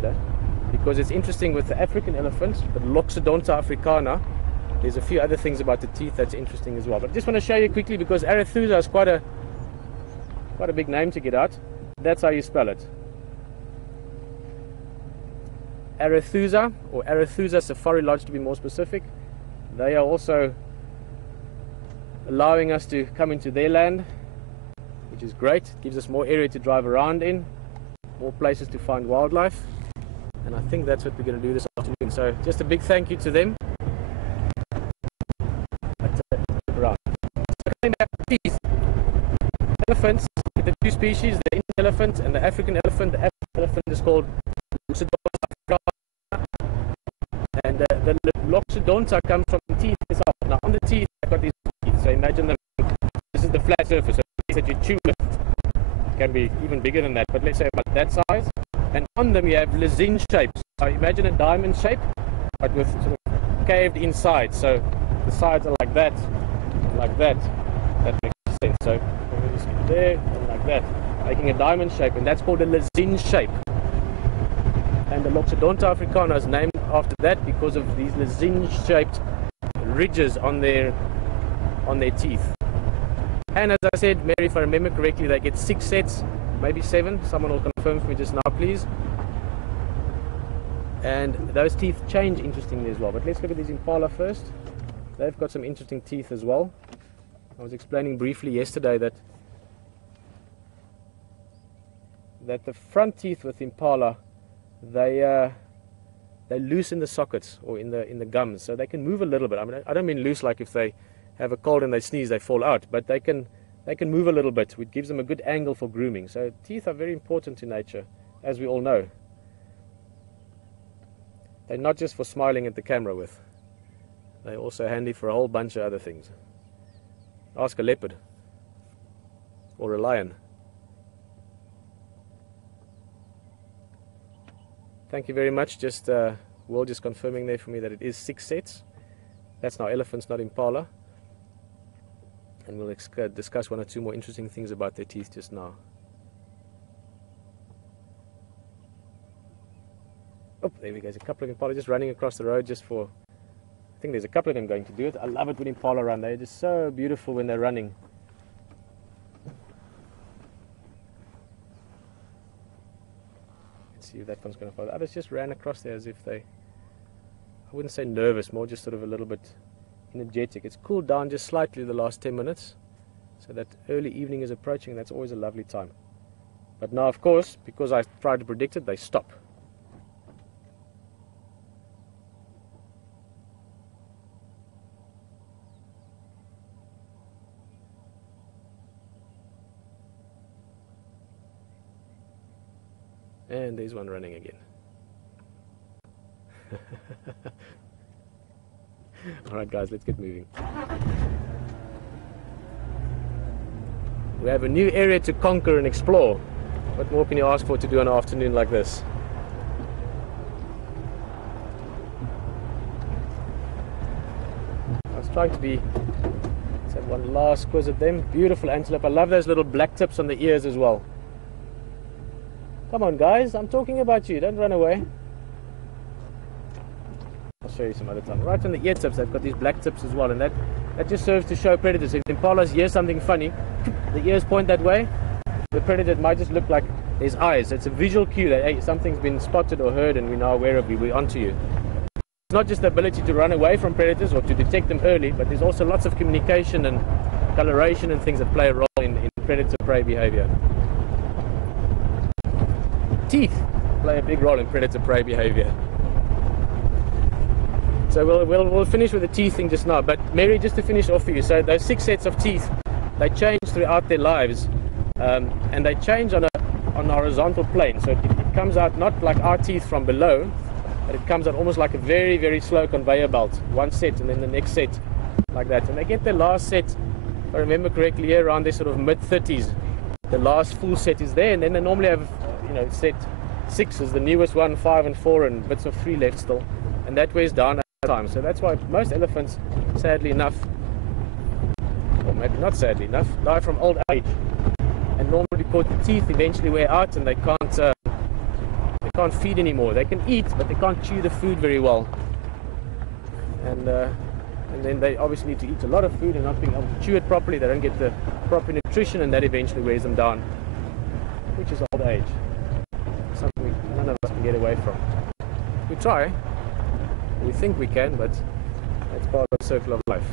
better, because it's interesting with the African elephant, the Loxodonta africana. There's a few other things about the teeth that's interesting as well. But I just want to show you quickly, because Arathusa is quite a big name to get out. That's how you spell it. Arathusa, or Arathusa Safari Lodge to be more specific. They are also allowing us to come into their land, which is great. It gives us more area to drive around in, more places to find wildlife, and I think that's what we're going to do this afternoon. So just a big thank you to them. Around. So coming back to teeth, elephants, the two species, the Indian elephant and the African elephant. The African elephant is called Loxodonta africana, and the Loxodonta comes from the teeth itself. Now on the teeth, I've got these teeth. So imagine them. This is the flat surface. So the piece that you chew with can be even bigger than that, but let's say about that size. And on them you have lozenge shapes. So imagine a diamond shape, but with sort of caved inside. So the sides are like that, and like that. That makes sense. So there and like that, making a diamond shape, and that's called a lozenge shape. And the Loxodonta africana is named after that because of these lozenge-shaped ridges on their teeth. And as I said, Mary, if I remember correctly, they get 6 sets, maybe 7. Someone will confirm for me just now, please. And those teeth change interestingly as well. But let's look at these Impala first. They've got some interesting teeth as well. I was explaining briefly yesterday that the front teeth with Impala, they loosen the sockets or in the gums, so they can move a little bit. I mean, I don't mean loose like if they have a cold and they sneeze, they fall out, but they can move a little bit, which gives them a good angle for grooming. So teeth are very important to nature, as we all know. They're not just for smiling at the camera with. They're also handy for a whole bunch of other things. Ask a leopard or a lion. Thank you very much. Just Will just confirming there for me that it is 6 sets. That's now elephants, not Impala. And we'll discuss 1 or 2 more interesting things about their teeth just now. Oh, there we go. There's a couple of Impala just running across the road just for... I think there's a couple of them going to do it. I love it when Impala run. They're just so beautiful when they're running. Let's see if that one's going to follow. Others just ran across there as if they... I wouldn't say nervous, more just sort of a little bit energetic. It's cooled down just slightly the last 10 minutes. So that early evening is approaching, and that's always a lovely time. But now, of course, because I tried to predict it, they stop. And there's one running again. Alright guys, let's get moving. We have a new area to conquer and explore. What more can you ask for to do on an afternoon like this? I was trying to be... Let's have one last quiz at them. Beautiful antelope. I love those little black tips on the ears as well. Come on guys, I'm talking about you, don't run away. I'll show you some other time. Right on the ear tips, they've got these black tips as well, and that just serves to show predators. If the impalas hear something funny, the ears point that way, the predator might just look like there's eyes. It's a visual cue that, hey, something's been spotted or heard and we're now aware of you, we're onto you. It's not just the ability to run away from predators or to detect them early, but there's also lots of communication and coloration and things that play a role in predator-prey behavior. Teeth play a big role in predator-prey behavior. So we'll finish with the teeth thing just now. But Mary, just to finish off for you, so those 6 sets of teeth, they change throughout their lives, and they change on a horizontal plane. So it comes out not like our teeth from below, but it comes out almost like a very, very slow conveyor belt. One set and then the next set, like that. And they get their last set, if I remember correctly, here around their sort of mid-30s. The last full set is there, and then they normally have, set 6 is the newest one, 5 and 4, and bits of 3 left still, and that wears down over time. So that's why most elephants, sadly enough, or maybe not sadly enough, die from old age, and normally because the teeth eventually wear out and they can't can't feed anymore. They can eat, but they can't chew the food very well. And then they obviously need to eat a lot of food and not being able to chew it properly. They don't get the proper nutrition, and that eventually wears them down, which is old age. Something none of us can get away from. We try. We think we can, but it's part of the circle of life.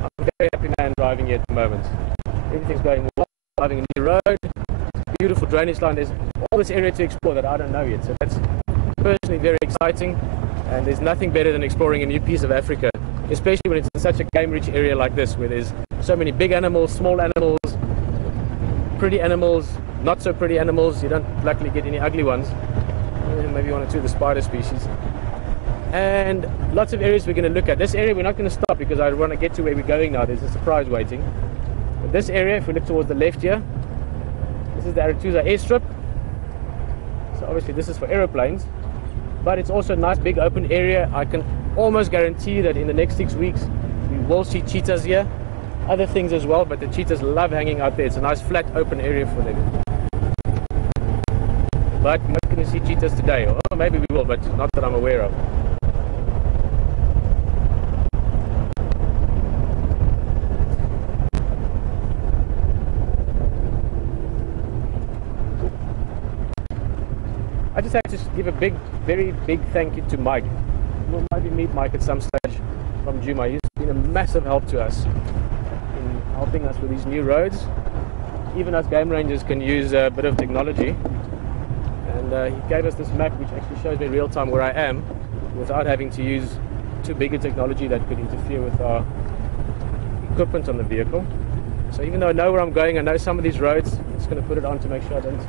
I'm a very happy man driving here at the moment. Everything's going well. Driving a new road. It's a beautiful drainage line. There's all this area to explore that I don't know yet. So that's personally very exciting. And there's nothing better than exploring a new piece of Africa, especially when it's in such a game-rich area like this, where there's so many big animals, small animals, pretty animals, not so pretty animals. You don't luckily get any ugly ones. Maybe one or two of the spider species. And lots of areas we're going to look at. This area we're not going to stop because I want to get to where we're going now. There's a surprise waiting. But this area, if we look towards the left here, this is the Arathusa airstrip. So obviously this is for aeroplanes. But it's also a nice big open area. I can almost guarantee that in the next 6 weeks we will see cheetahs here. Other things as well, but the cheetahs love hanging out there. It's a nice flat open area for them. But we're not going to see cheetahs today. Or maybe we will, but not that I'm aware of. I just have to give a very big thank you to Mike. We'll maybe meet Mike at some stage from Juma. He's been a massive help to us in helping us with these new roads. Even us game rangers can use a bit of technology. And he gave us this map which actually shows me real time where I am without having to use too big a technology that could interfere with our equipment on the vehicle. So even though I know where I'm going, I know some of these roads, I'm just going to put it on to make sure I don't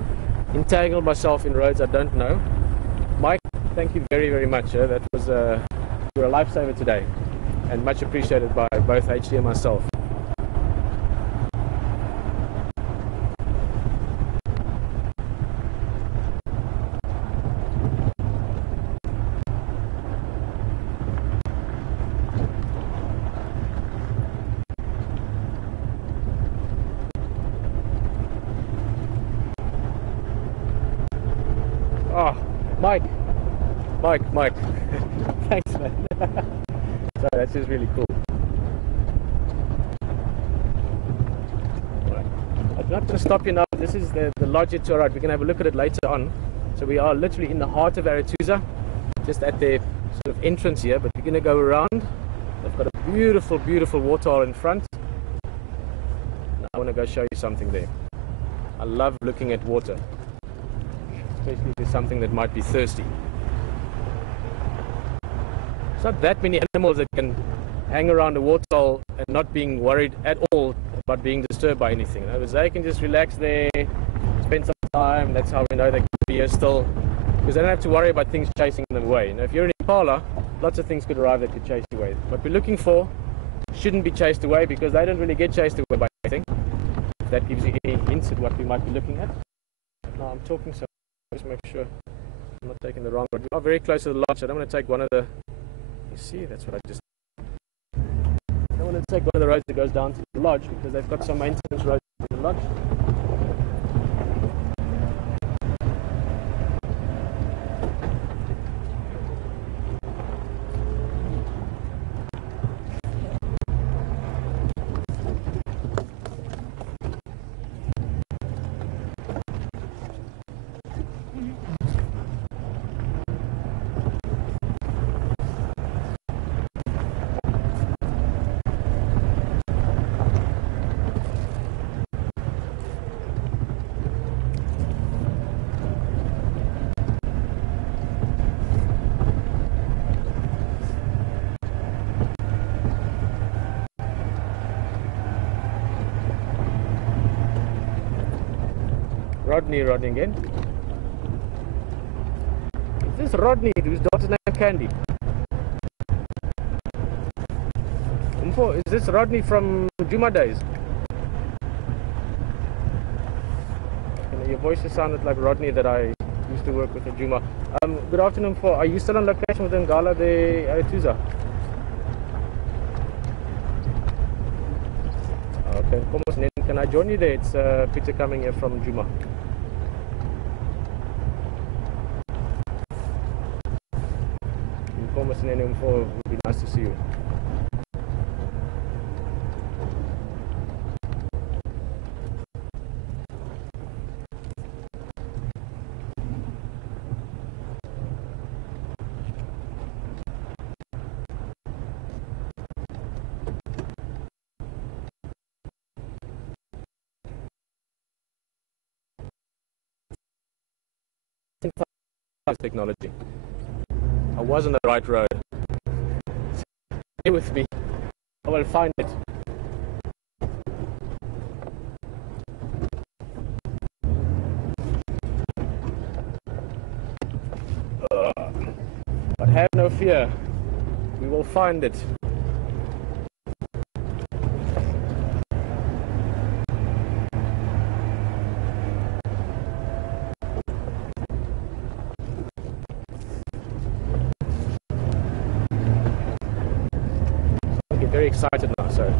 entangle myself in roads I don't know. Mike, thank you very much. That was you're a lifesaver today, and much appreciated by both HD and myself. Oh, Mike. Thanks, man. So that's just really cool. Right. I'm not going to stop you now. This is the lodge to our right. We can have a look at it later on. So we are literally in the heart of Arathusa, just at their sort of entrance here. But we're going to go around. They've got a beautiful waterhole in front. And I want to go show you something there. I love looking at water, especially if there's something that might be thirsty. It's not that many animals that can hang around a waterhole and not being worried at all about being disturbed by anything. In other words, they can just relax there, spend some time. That's how we know they can be here still, because they don't have to worry about things chasing them away. Now, if you're in Impala, lots of things could arrive that could chase you away. What we're looking for shouldn't be chased away, because they don't really get chased away by anything. If that gives you any hints at what we might be looking at. Now I'm talking, so just make sure I'm not taking the wrong road. We are very close to the lodge. I don't want to take one of the... You see, that's what I just... I don't want to take one of the roads that goes down to the lodge, because they've got some maintenance roads to the lodge. Rodney again. Is this Rodney whose daughter's name Candy? Is this Rodney from Juma days? Your voices sounded like Rodney that I used to work with at Juma. Good afternoon. Are you still on location with Impala de Arathusa? Okay, can I join you there? It's Peter coming here from Juma. Would be nice to see you. Technology. I was on the right road. Stay with me. I will find it. But have no fear. We will find it. Very excited now, so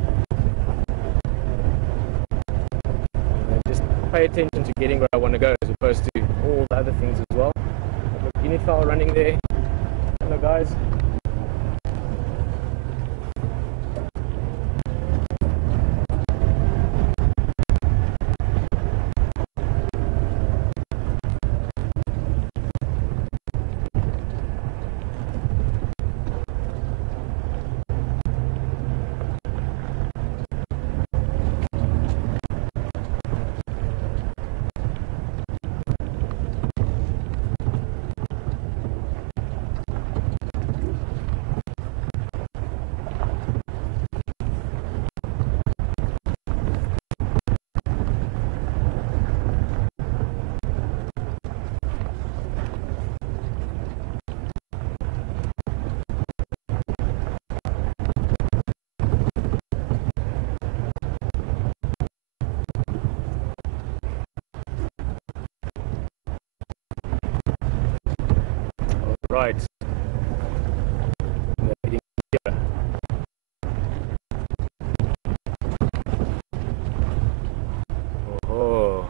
just pay attention to getting where I want to go as opposed to all the other things as well. Unit file running there. Hello guys. Right. Oh.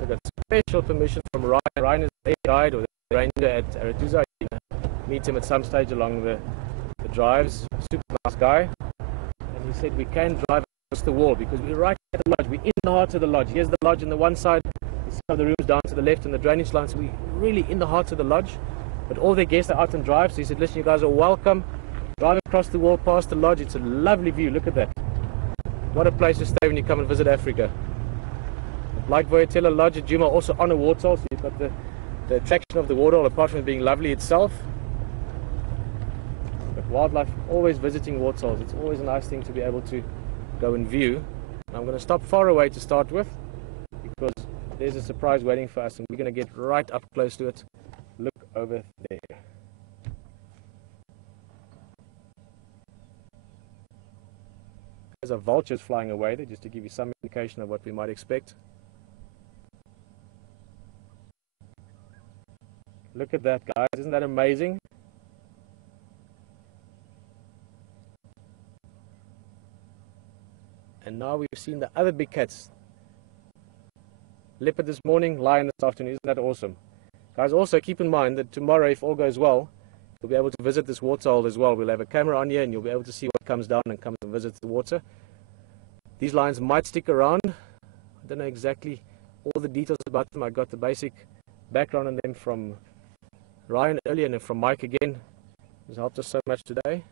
I got special permission from Ryan. Ryan is the guide or the ranger at Arathusa. Meet him at some stage along the drives. Super nice guy. And he said we can drive across the wall because we're right at the lodge. We're in the heart of the lodge. Here's the lodge on the one side. Some of the rooms down to the left and the drainage lines. We're really in the heart of the lodge. But all their guests are out and drive. So he said, listen, you guys are welcome. Drive across the wall past the lodge. It's a lovely view. Look at that. What a place to stay when you come and visit Africa. Like Voyatella Lodge at Juma, also on a waterhole. So you've got the attraction of the waterhole apart from it being lovely itself. But wildlife always visiting waterholes. It's always a nice thing to be able to go and view. And I'm going to stop far away to start with because there's a surprise waiting for us and we're going to get right up close to it. Look over there. There's a vultures flying away there just to give you some indication of what we might expect. Look at that, guys. Isn't that amazing? And now we've seen the other big cats. Leopard this morning, lion this afternoon. Isn't that awesome? Guys, also keep in mind that tomorrow, if all goes well, you'll be able to visit this waterhole as well. We'll have a camera on here and you'll be able to see what comes down and comes and visits the water. These lions might stick around. I don't know exactly all the details about them. I got the basic background on them from Ryan earlier and from Mike again. He's helped us so much today.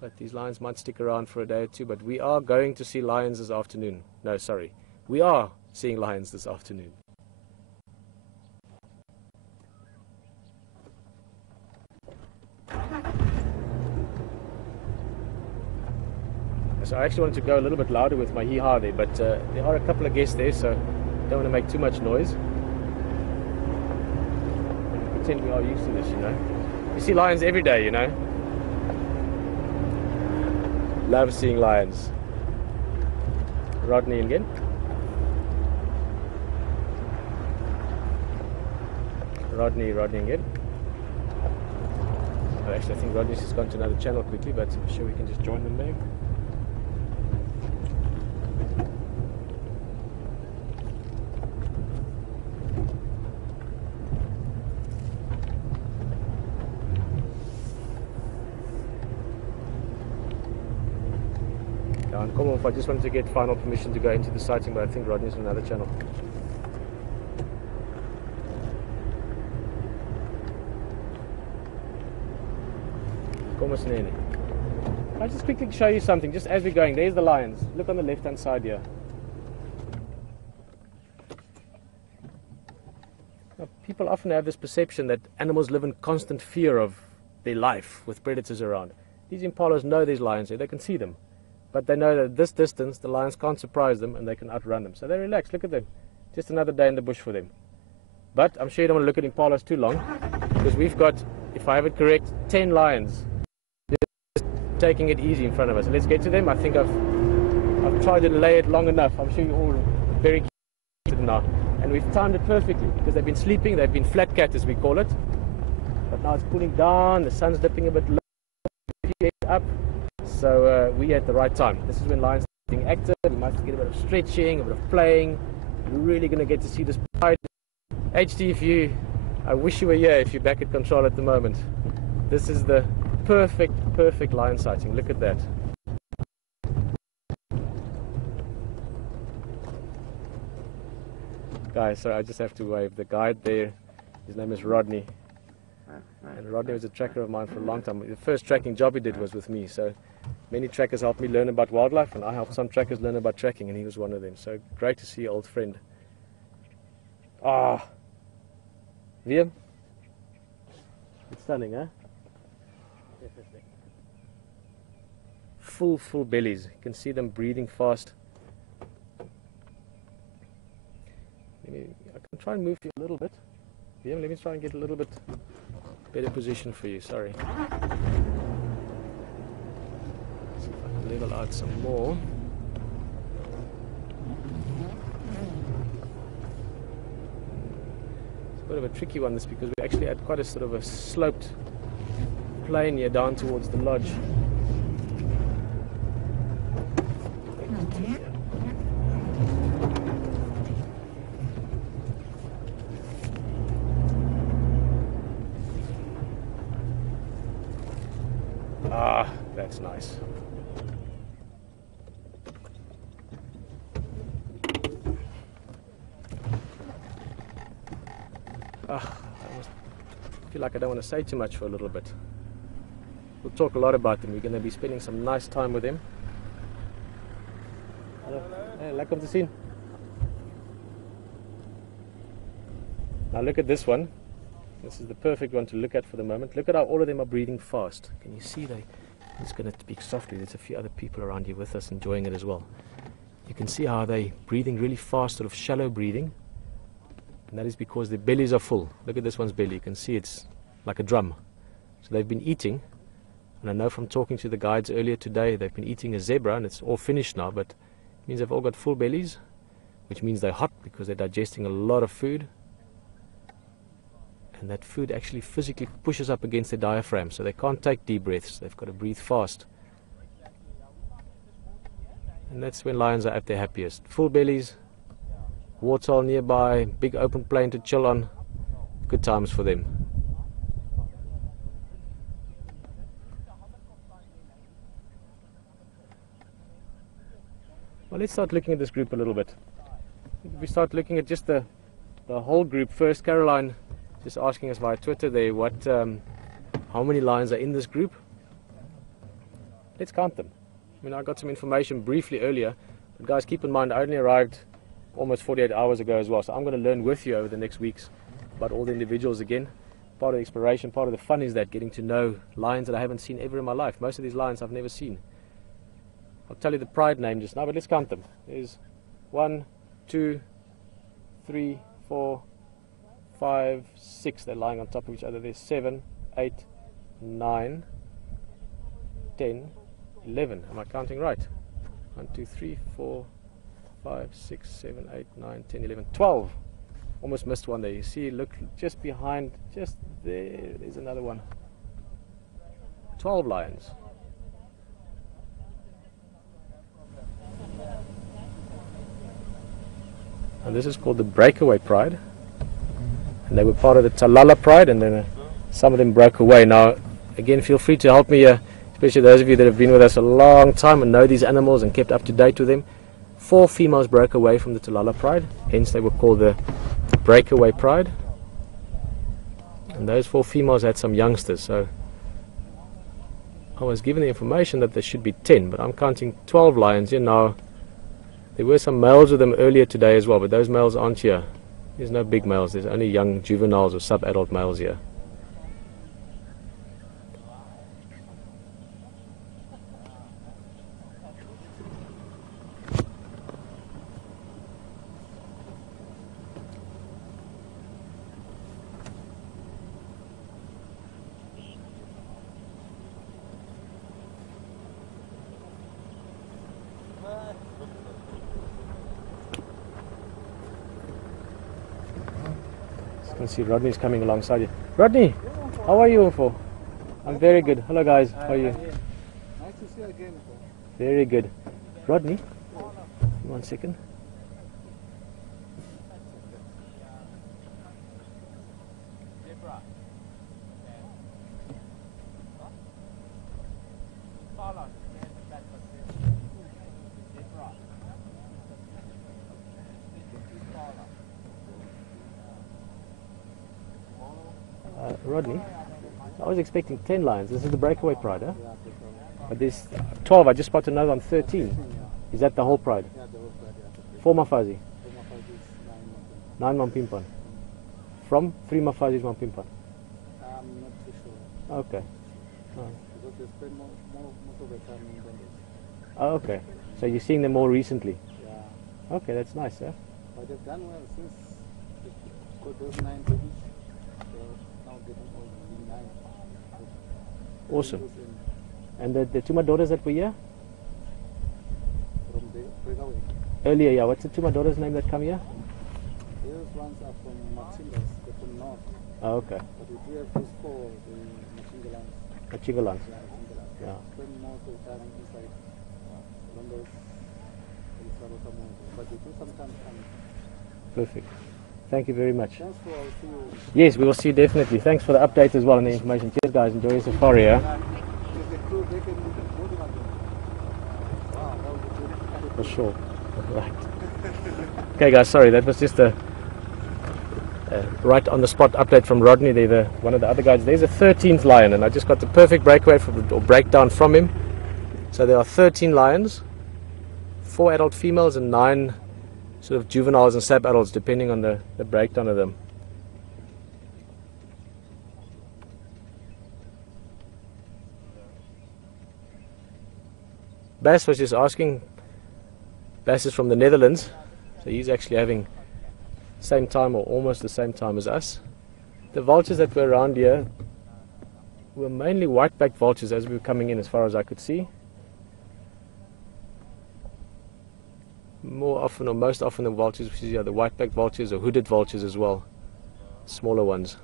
But these lions might stick around for a day or two. But we are going to see lions this afternoon. No, sorry. We are seeing lions this afternoon. So I actually wanted to go a little bit louder with my hee-haw there, but there are a couple of guests there, so I don't want to make too much noise. Pretend we are used to this, you know. You see lions every day, you know. Love seeing lions. Rodney again. Rodney again. Actually, I think Rodney's just gone to another channel quickly, but I'm sure we can just join them there. And come off, I just wanted to get final permission to go into the sighting, but I think Rodney's on another channel. Almost nearly. I'll just quickly show you something, just as we're going. There's the lions. Look on the left-hand side here. Now, people often have this perception that animals live in constant fear of their life with predators around. These impalas know there's lions there. They can see them. But they know that at this distance, the lions can't surprise them and they can outrun them. So they relax. Look at them. Just another day in the bush for them. But I'm sure you don't want to look at impalas too long, because we've got, if I have it correct, 10 lions just taking it easy in front of us. So let's get to them. I think I've tried to lay it long enough. I'm sure you're all very keen to them now. And we've timed it perfectly, because they've been sleeping. They've been flat cat, as we call it. But now it's cooling down. The sun's dipping a bit low, up. So we're at the right time. This is when lions are being active. We might get a bit of stretching, a bit of playing. We're really going to get to see this pride. HD, I wish you were here if you're back at control at the moment. This is the perfect lion sighting. Look at that. Guys, sorry, I just have to wave. The guide there, his name is Rodney. And Rodney was a tracker of mine for a long time. The first tracking job he did was with me. So many trackers helped me learn about wildlife, and I helped some trackers learn about tracking, and he was one of them. So great to see your old friend. Ah, Liam? It's stunning, huh? Definitely. Full bellies. You can see them breathing fast. I can try and move you a little bit. Liam, let me try and get a little bit better position for you, sorry. See if I can level out some more. It's a bit of a tricky one, this, because we actually had quite a sort of a sloped plane here down towards the lodge. Ah, that's nice. I feel like I don't want to say too much for a little bit. We'll talk a lot about them. We're going to be spending some nice time with them. Hello. Hey, lekker om te zien. Now look at this one. This is the perfect one to look at for the moment. Look at how all of them are breathing fast. Can you see they? I'm just going to speak softly. There's a few other people around here with us enjoying it as well. You can see how they're breathing really fast, sort of shallow breathing. And that is because their bellies are full. Look at this one's belly. You can see it's like a drum. So they've been eating. And I know from talking to the guides earlier today, they've been eating a zebra, and it's all finished now. But it means they've all got full bellies, which means they're hot because they're digesting a lot of food. And that food actually physically pushes up against their diaphragm, so they can't take deep breaths. They've got to breathe fast. And that's when lions are at their happiest. Full bellies, waterhole nearby, big open plain to chill on. Good times for them. Well, let's start looking at this group a little bit. If we start looking at just the whole group first, Caroline just asking us via Twitter there how many lions are in this group. Let's count them. I mean, I got some information briefly earlier, but guys, keep in mind I only arrived almost 48 hours ago as well, so I'm going to learn with you over the next weeks about all the individuals again. Part of the exploration, part of the fun is that, getting to know lions that I haven't seen ever in my life. Most of these lions I've never seen. I'll tell you the pride name just now, but let's count them. There's 1, 2, 3, 4, 5, 6. They're lying on top of each other. There's 7, 8, 9, 10, 11. Am I counting right? 1, 2, 3, 4, 5, 6, 7, 8, 9, 10, 11, 12. Almost missed one there. You see, look just behind, just there. There's another one. 12 lions. And this is called the Breakaway Pride. And they were part of the Talala Pride, and then some of them broke away. Now, again, feel free to help me, especially those of you that have been with us a long time and know these animals and kept up to date with them. 4 females broke away from the Talala Pride, hence they were called the Breakaway Pride. And those 4 females had some youngsters, so I was given the information that there should be 10, but I'm counting 12 lions here now. There were some males with them earlier today as well, but those males aren't here. There's no big males, there's only young juveniles or sub-adult males here. You can see Rodney's coming alongside you. Rodney, how are you? For? I'm very good. Hello guys, how are you? Nice to see you again. Very good. Rodney, 1 second. Rodney, I was expecting 10 lions. This is the Breakaway Pride, huh? But there's 12. I just spotted another on 13. Is that the whole pride? Yeah, the whole pride, yeah. 4 mafazi? 4 mafazi is 9 mampimpan. From 3 mafazis mampimpan? I'm not too sure. Okay. Because they spend most of the time in Bangladesh. Oh, okay. So you're seeing them more recently? Yeah. Okay, that's nice, huh? But they've done well since they've got those 9 babies. They're now getting all the 9. Awesome. And the 2 daughters that were here? From the breakaway. Earlier, yeah. What's the 2 daughters' name that come here? Those ones are from Machingas, they're from north. Oh, okay. But we do have these 4, the Machingalans. Machingalans. Yeah, Machingalans. Yeah. Spend most of the time inside London and Sarotamon. But they do sometimes come. Perfect. Thank you very much. Thanks for our see you. Yes, we will see you definitely. Thanks for the update as well and the information. Cheers, guys. Enjoy your safari, yeah? If the crew, they can move them again. Wow, that would be good. For sure. Right. Okay, guys, sorry, that was just a right on the spot update from Rodney. They're one of the other guys. There's a 13th lion, and I just got the perfect breakaway or breakdown from him. So there are 13 lions, 4 adult females, and 9 sort of juveniles and sub-adults, depending on the breakdown of them. Bas was just asking. Bas is from the Netherlands, so he's actually having same time or almost the same time as us. The vultures that were around here were mainly white-backed vultures as we were coming in, as far as I could see. More often or most often the vultures, which is the white-backed vultures or hooded vultures as well, smaller ones.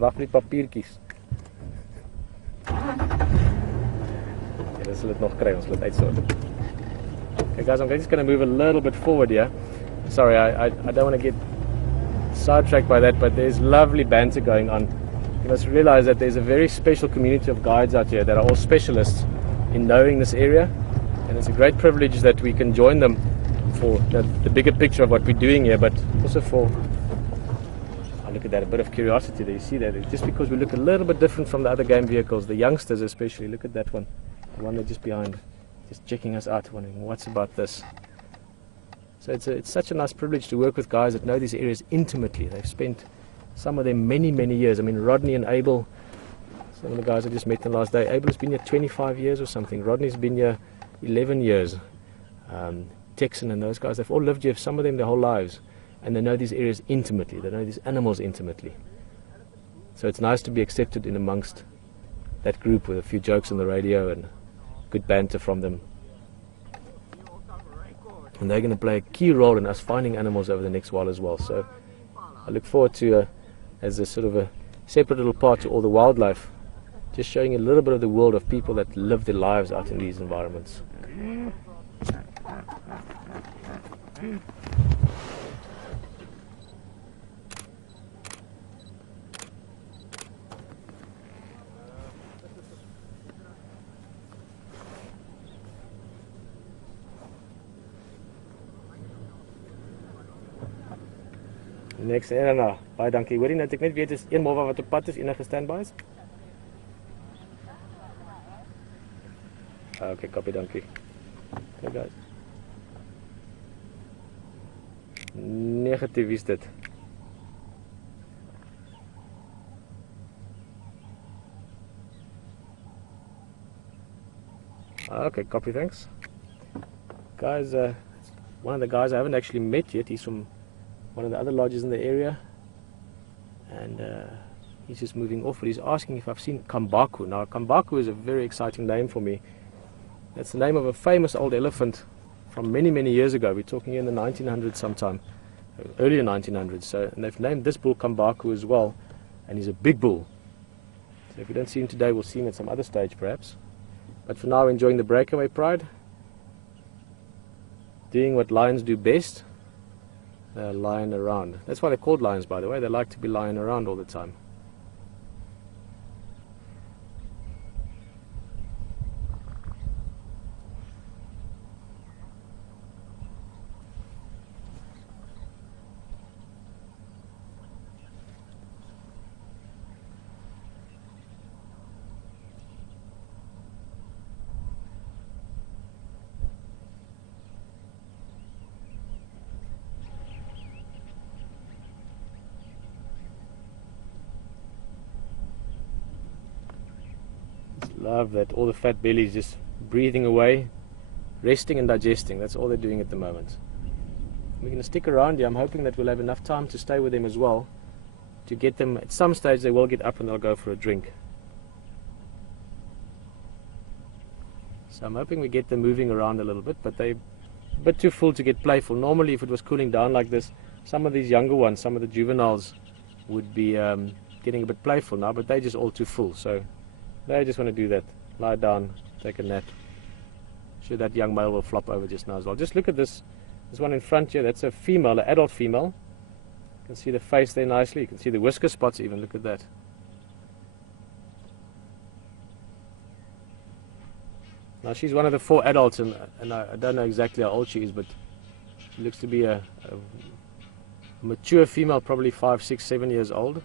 Wag vir die papiertjies. Okay, dis hulle dit nog kry, ons laat uitsort. Okay guys, I'm just going to move a little bit forward here. Sorry, I don't want to get sidetracked by that, but there's lovely banter going on. You must realize that there's a very special community of guides out here that are all specialists in knowing this area, and it's a great privilege that we can join them for the bigger picture of what we're doing here, but also for, look at that, a bit of curiosity there. You see that? It's just because we look a little bit different from the other game vehicles, the youngsters especially. Look at that one, the one that's just behind, just checking us out, wondering what's about this. So it's such a nice privilege to work with guys that know these areas intimately. They've spent Some of them many, many years. I mean, Rodney and Abel, some of the guys I just met the last day. Abel has been here 25 years or something. Rodney's been here 11 years. Texan and those guys, they've all lived here, some of them their whole lives. And they know these areas intimately. They know these animals intimately. So it's nice to be accepted in amongst that group with a few jokes on the radio and good banter from them. And they're going to play a key role in us finding animals over the next while as well. So I look forward to, as a sort of a separate little part to all the wildlife, just showing a little bit of the world of people that live their lives out in these environments. Niks, no, baie dankie. Hoorie net ek net weet is een môre wat op pad is, enige standbys? Okay, copy, dankie. Okay guys. Negatief is dit. Okay, copy, thanks. Guys, one of the guys I haven't actually met yet, he's from one of the other lodges in the area, and he's just moving off, but he's asking if I've seen Kambaku. Now, Kambaku is a very exciting name for me. That's the name of a famous old elephant from many, many years ago. We're talking in the 1900s sometime, earlier 1900s. So, and they've named this bull Kambaku as well, and he's a big bull. So if we don't see him today, we'll see him at some other stage perhaps. But for now, enjoying the breakaway pride, doing what lions do best. They're lying around. That's why they're called lions, by the way. They like to be lying around all the time. Love that all the fat bellies just breathing away, resting and digesting. That's all they're doing at the moment. We're going to stick around here. I'm hoping that we'll have enough time to stay with them as well, to get them, at some stage they will get up and they'll go for a drink. So I'm hoping we get them moving around a little bit, but they're a bit too full to get playful. Normally if it was cooling down like this, some of these younger ones, some of the juveniles would be getting a bit playful now, but they're just all too full. So they just want to do that, lie down, take a nap. Sure, that young male will flop over just now as well. Just look at this one in front here. That's a female, an adult female. You can see the face there nicely. You can see the whisker spots even. Look at that. Now she's one of the 4 adults, and I don't know exactly how old she is, but she looks to be a mature female, probably 5, 6, 7 years old.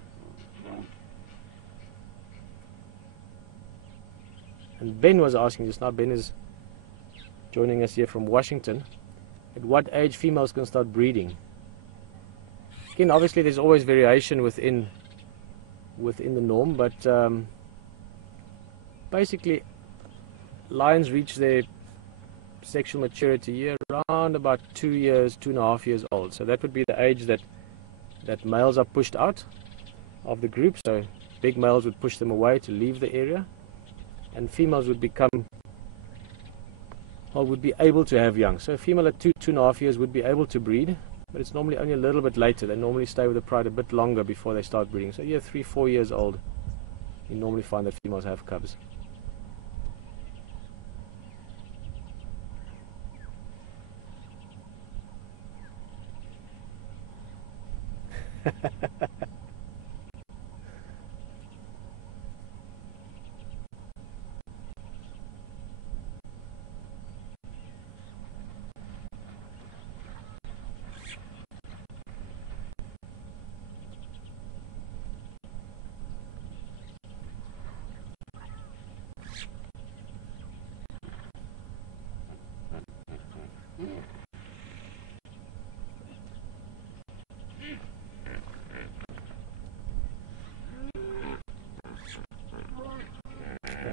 And Ben was asking just now, Ben is joining us here from Washington, at what age females can start breeding? Again, obviously there's always variation within the norm, but basically lions reach their sexual maturity here around about 2 years, 2.5 years old. So that would be the age that males are pushed out of the group. So big males would push them away to leave the area, and females would become, well, would be able to have young. So a female at 2.5 years would be able to breed, but it's normally only a little bit later. They normally stay with the pride a bit longer before they start breeding. So yeah, 3, 4 years old, you normally find that females have cubs.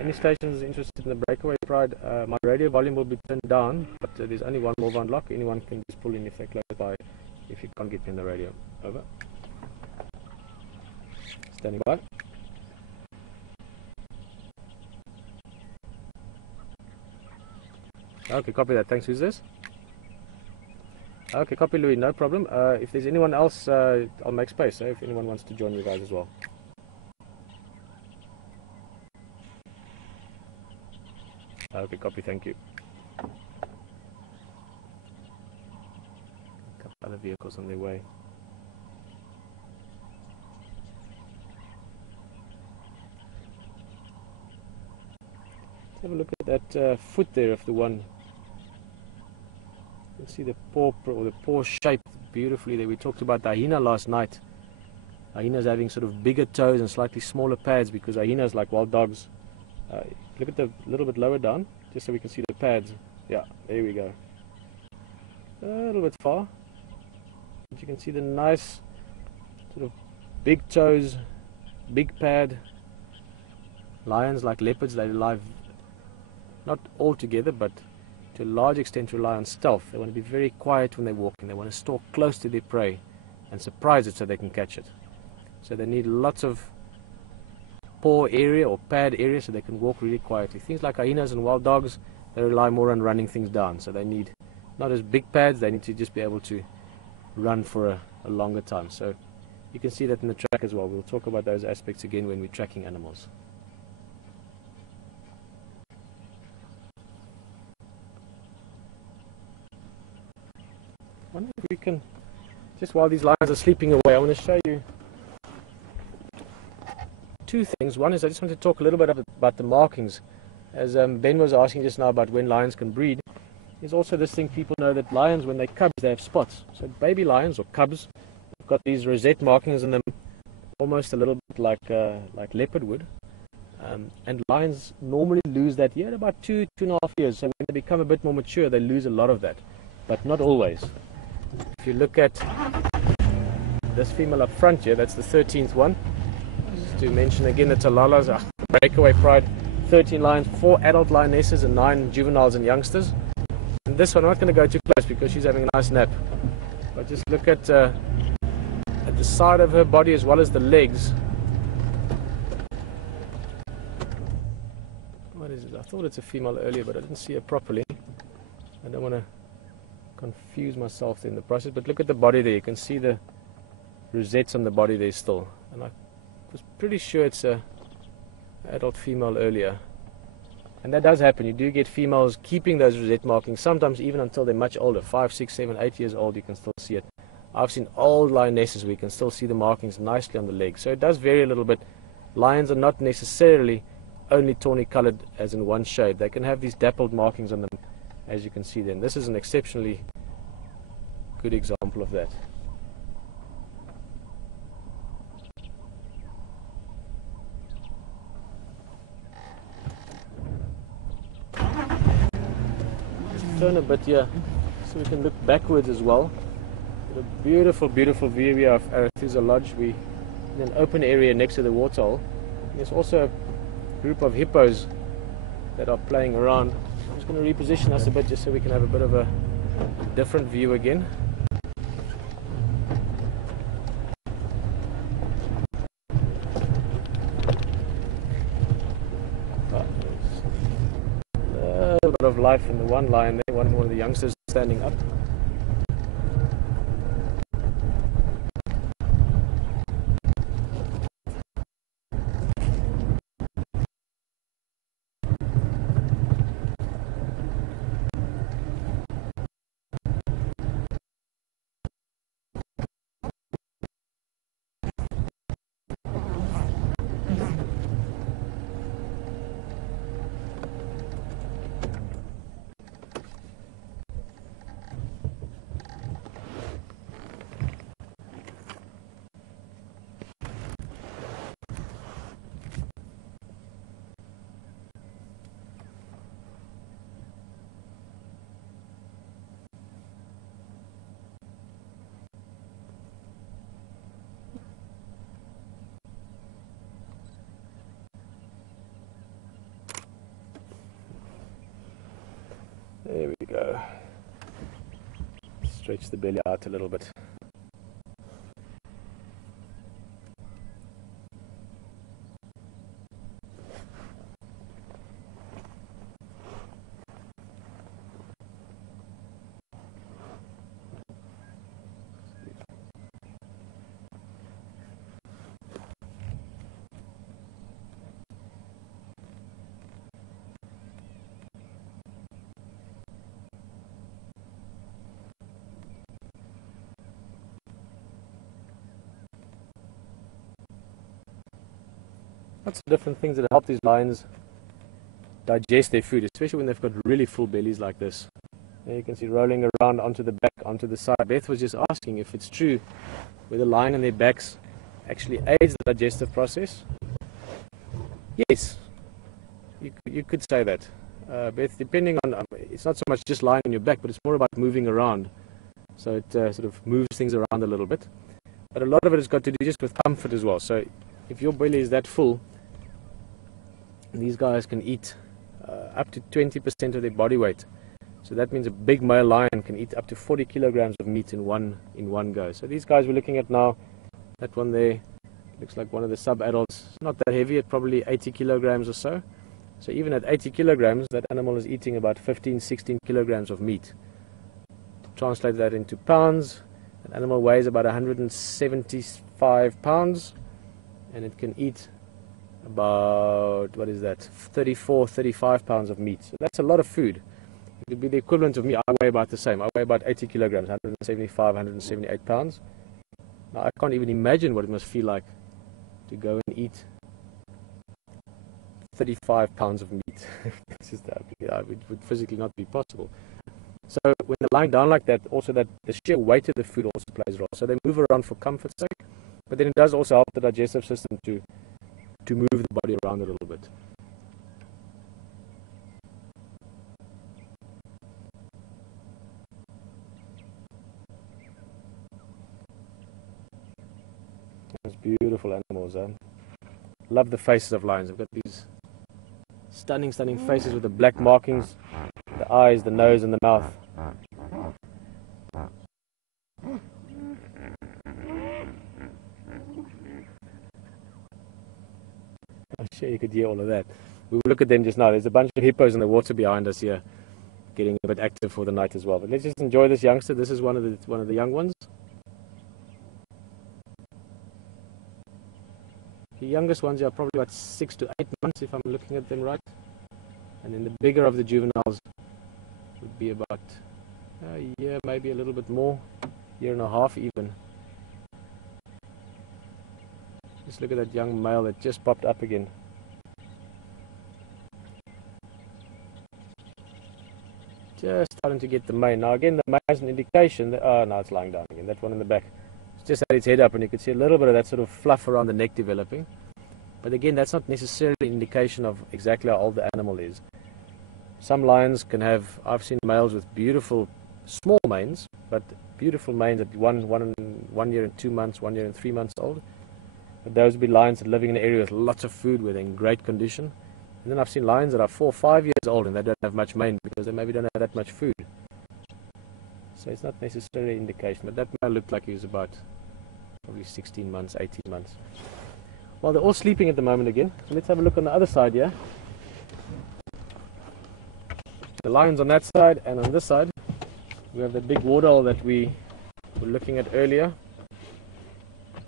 any stations interested in the breakaway pride, my radio volume will be turned down, but there's only one more lock. Anyone can just pull in if they're close by, if you can't get me on the radio. Over. Standing by. Okay, copy that. Thanks. Who's this? Okay, copy Louis, no problem. If there's anyone else, I'll make space, if anyone wants to join you guys as well. Okay, copy, thank you. A couple other vehicles on their way. Let's have a look at that foot there of the one. You can see the paw shape beautifully there. We talked about the hyena last night. Hyenas having sort of bigger toes and slightly smaller pads because hyenas, like wild dogs, look at the little bit lower down, just so we can see the pads. Yeah, there we go. A little bit far. But you can see the nice sort of big toes, big pad. Lions, like leopards, they live not all together, but to a large extent rely on stealth. They want to be very quiet when they're walking. They want to stalk close to their prey and surprise it so they can catch it. So they need lots of paw area or pad area so they can walk really quietly. Things like hyenas and wild dogs, they rely more on running things down. So they need not as big pads, they need to just be able to run for a longer time. So you can see that in the track as well. We'll talk about those aspects again when we're tracking animals. I wonder if we can, just while these lions are sleeping away, I want to show you two things. One is I just want to talk a little bit about the markings. As Ben was asking just now about when lions can breed, there's also this thing people know that lions, when they're cubs, they have spots. So baby lions or cubs have got these rosette markings in them, almost a little bit like leopard would. And lions normally lose that year at about 2.5 years. So when they become a bit more mature, they lose a lot of that, but not always. If you look at this female up front here, that's the 13th one. Just to mention again, the Talalas are breakaway pride, 13 lions, 4 adult lionesses and 9 juveniles and youngsters. And this one, I'm not going to go too close because she's having a nice nap. But just look at the side of her body as well as the legs. What is it? I thought it's a female earlier, but I didn't see her properly. I don't want to confuse myself in the process, but look at the body there. You can see the rosettes on the body there still, and I was pretty sure it's a adult female earlier. And that does happen. You do get females keeping those rosette markings, sometimes even until they're much older, 5, 6, 7, 8 years old. You can still see it. I've seen old lionesses where you can still see the markings nicely on the legs. So it does vary a little bit. Lions are not necessarily only tawny colored as in one shade. They can have these dappled markings on them, as you can see then. This is an exceptionally good example of that. Just turn a bit here so we can look backwards as well. Got a beautiful, beautiful view here of Arathusa Lodge. We're in an open area next to the waterhole. There's also a group of hippos that are playing around. I'm just going to reposition us a bit just so we can have a bit of a different view again. A little bit of life in the one lion there, one of the youngsters standing up. Stretch the belly out a little bit. Lots of different things that help these lions digest their food, especially when they've got really full bellies like this. There you can see rolling around onto the back, onto the side. Beth was just asking if it's true whether lying on their backs actually aids the digestive process. Yes, you could say that. Beth, depending on, it's not so much just lying on your back, but it's more about moving around. So it sort of moves things around a little bit. But a lot of it has got to do just with comfort as well. So if your belly is that full, these guys can eat up to 20% of their body weight. So that means a big male lion can eat up to 40 kilograms of meat in one go. So these guys we're looking at now, that one there, looks like one of the sub-adults. It's not that heavy, at probably 80 kilograms or so. So even at 80 kilograms, that animal is eating about 15, 16 kilograms of meat. Translate that into pounds. An animal weighs about 175 pounds, and it can eat about, what is that, 34, 35 pounds of meat. So that's a lot of food. It would be the equivalent of me. I weigh about the same. I weigh about 80 kilograms, 175, 178 pounds. Now, I can't even imagine what it must feel like to go and eat 35 pounds of meat. It's just, it would physically not be possible. So when they're lying down like that, also that the sheer weight of the food also plays a role. So they move around for comfort's sake, but then it does also help the digestive system to move the body around a little bit. Those beautiful animals, eh? Love the faces of lions. They've got these stunning faces with the black markings, the eyes, the nose, and the mouth. I'm sure you could hear all of that. We will look at them just now. There's a bunch of hippos in the water behind us here, getting a bit active for the night as well. But let's just enjoy this youngster. This is one of the young ones. The youngest ones are probably about 6 to 8 months, if I'm looking at them right. And then the bigger of the juveniles would be about a year, maybe a little bit more, year and a half even. Just look at that young male that just popped up again. Just starting to get the mane. Now again, the mane is an indication that, oh no, it's lying down again. That one in the back. It's just had its head up, and you can see a little bit of that sort of fluff around the neck developing. But again, that's not necessarily an indication of exactly how old the animal is. Some lions can have, I've seen males with beautiful small manes, but beautiful manes at 1 year and 2 months, 1 year and 3 months old. But those would be lions that are living in an area with lots of food, where they're in great condition. And then I've seen lions that are 4 or 5 years old and they don't have much mane because they maybe don't have that much food. So it's not necessarily an indication, but that male looked like he was about probably 16 months, 18 months. Well, they're all sleeping at the moment again. So let's have a look on the other side here. The lions on that side, and on this side we have the big water owl that we were looking at earlier.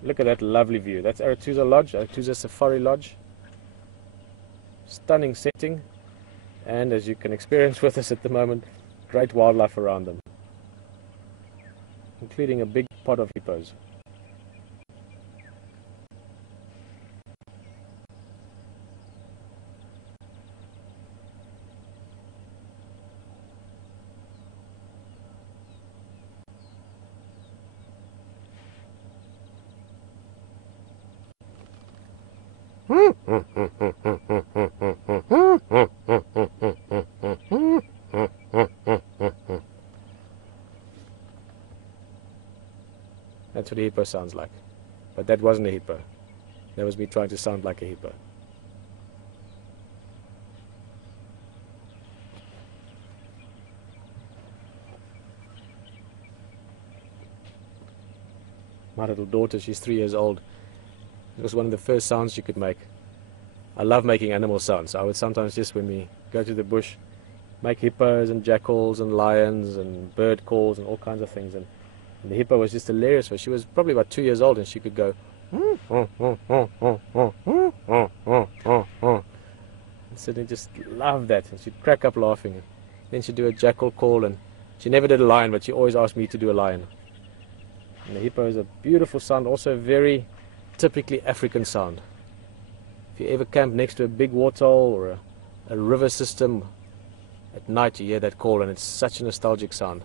Look at that lovely view. That's Arathusa Lodge, Arathusa Safari Lodge. Stunning setting, and as you can experience with us at the moment, great wildlife around them, including a big pod of hippos. That's what a hippo sounds like. But that wasn't a hippo. That was me trying to sound like a hippo. my little daughter, she's 3 years old. It was one of the first sounds she could make. I love making animal sounds. I would sometimes just, when we go to the bush, make hippos and jackals and lions and bird calls and all kinds of things. And the hippo was just hilarious. She was probably about 2 years old, and she could go and Sydney just loved that, and she'd crack up laughing. And then she'd do a jackal call, and she never did a lion, but she always asked me to do a lion. And the hippo is a beautiful sound, also a very typically African sound. If you ever camp next to a big waterhole or a river system, at night you hear that call, and it's such a nostalgic sound.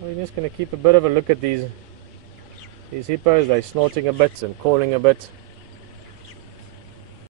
We're just going to keep a bit of a look at these hippos. They're snorting a bit and calling a bit.